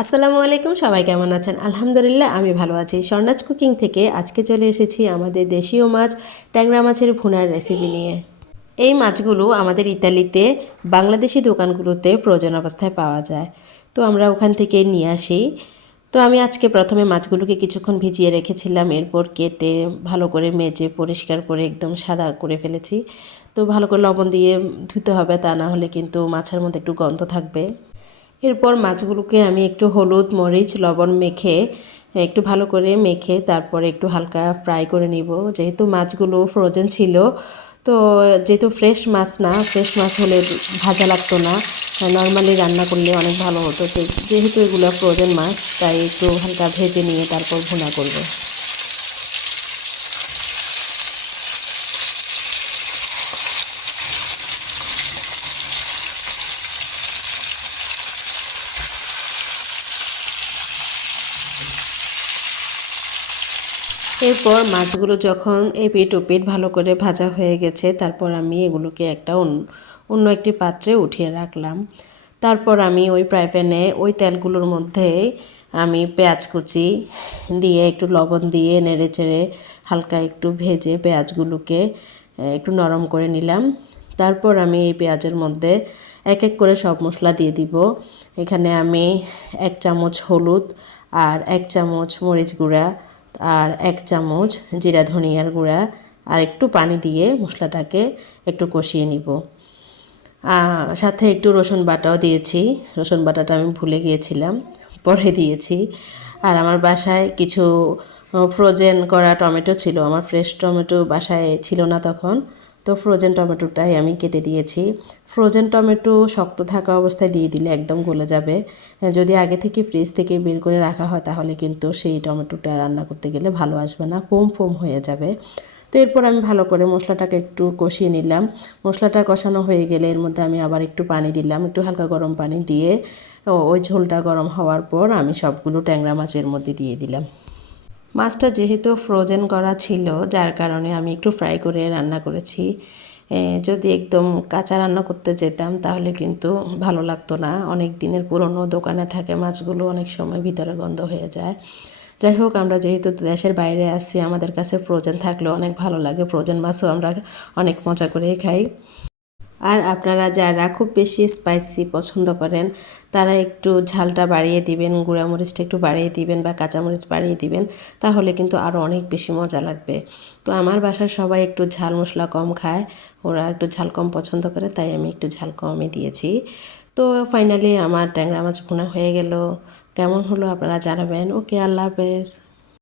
আসসালামু আলাইকুম, সবাই কেমন আছেন? আলহামদুলিল্লাহ আমি ভালো আছি। স্বর্ণাজ কুকিং থেকে আজকে চলে এসেছি আমাদের দেশীয় মাছ ট্যাংরা মাছের ভুনার রেসিপি নিয়ে। এই মাছগুলো আমাদের ইতালিতে বাংলাদেশি দোকানগুলোতে ফ্রোজেন অবস্থায় পাওয়া যায়, তো আমরা ওখান থেকে নিয়ে আসি। তো আমি আজকে প্রথমে মাছগুলোকে কিছুক্ষণ ভিজিয়ে রেখেছিলাম, এরপর কেটে ভালো করে মেজে পরিষ্কার করে একদম সাদা করে ফেলেছি। তো ভালো করে লবণ দিয়ে ধুতে হবে, তা না হলে কিন্তু মাছের মধ্যে একটু গন্ধ থাকবে। এরপর মাছগুলোকে আমি একটু হলুদ মরিচ লবণ মেখে একটু ভালো করে মেখে তারপরে একটু হালকা ফ্রাই করে নিব। যেহেতু মাছগুলো ফ্রোজেন ছিল, তো যেহেতু ফ্রেশ মাছ না, ফ্রেশ মাছ হলে ভাজা লাগতো না, নর্মালি রান্না করলে অনেক ভালো হতো। তো যেহেতু এগুলো ফ্রোজেন মাছ, তাই একটু হালকা ভেজে নিয়ে তারপর ভুনা করব। এরপর মাছগুলো যখন এপিঠ ওপিঠ ভালো করে ভাজা হয়ে গেছে, তারপর আমি এগুলোকে একটা অন্য একটি পাত্রে উঠিয়ে রাখলাম। তারপর আমি ওই ফ্রাই প্যানে ওই তেলগুলোর মধ্যে আমি পেঁয়াজ কুচি দিয়ে একটু লবণ দিয়ে নেড়ে চেড়ে হালকা একটু ভেজে পেঁয়াজগুলোকে একটু নরম করে নিলাম। তারপর আমি এই পেঁয়াজের মধ্যে এক এক করে সব মশলা দিয়ে দিব। এখানে আমি 1 চামচ হলুদ আর 1 চামচ মরিচ গুঁড়া আর 1 চামচ জিরা ধনিয়ার গুঁড়া আর একটু পানি দিয়ে মশলাটাকে একটু কষিয়ে নিব। সাথে একটু রসুন বাটাও দিয়েছি। রসুন বাটাটা আমি ভুলে গিয়েছিলাম, পরে দিয়েছি। আর আমার বাসায় কিছু ফ্রোজেন করা টমেটো ছিল, আমার ফ্রেশ টমেটো বাসায় ছিল না তখন, তো ফ্রোজেন টমেটোটাই আমি কেটে দিয়েছি। ফ্রোজেন টমেটো শক্ত থাকা অবস্থায় দিয়ে দিলে একদম গলে যাবে। যদি আগে থেকে ফ্রিজ থেকে বের করে রাখা হয় তাহলে কিন্তু সেই টমেটোটা রান্না করতে গেলে ভালো আসবে না, ফোম ফোম হয়ে যাবে। তো এরপর আমি ভালো করে মশলাটাকে একটু কষিয়ে নিলাম। মশলাটা কষানো হয়ে গেলে এর মধ্যে আমি আবার একটু পানি দিলাম, একটু হালকা গরম পানি দিয়ে ওই ঝোলটা গরম হওয়ার পর আমি সবগুলো ট্যাংরা মাছের মধ্যে দিয়ে দিলাম। মাছটা যেহেতু ফ্রোজেন করা ছিল, যার কারণে আমি একটু ফ্রাই করে রান্না করেছি। যদি একদম কাঁচা রান্না করতে যেতাম তাহলে কিন্তু ভালো লাগতো না। অনেক দিনের পুরনো দোকানে থাকে মাছগুলো, অনেক সময় ভিতরে গন্ধ হয়ে যায়। যাই হোক, আমরা যেহেতু দেশের বাইরে আছি, আমাদের কাছে ফ্রোজেন থাকলেও অনেক ভালো লাগে। ফ্রোজেন মাছও আমরা অনেক মজা করেই খাই। আর আপনারা যারা খুব বেশি স্পাইসি পছন্দ করেন তারা একটু ঝালটা বাড়িয়ে দিবেন, গুঁড়ামরিচটা একটু বাড়িয়ে দিবেন বা কাঁচামরিচ বাড়িয়ে দিবেন, তাহলে কিন্তু আরও অনেক বেশি মজা লাগবে। তো আমার বাসায় সবাই একটু ঝাল মশলা কম খায়, ওরা একটু ঝাল কম পছন্দ করে, তাই আমি একটু ঝাল কমই দিয়েছি। তো ফাইনালি আমার ট্যাংরা মাছ ভুনা হয়ে গেল। কেমন হলো আপনারা জানাবেন। ওকে, আল্লাহ হাফেজ।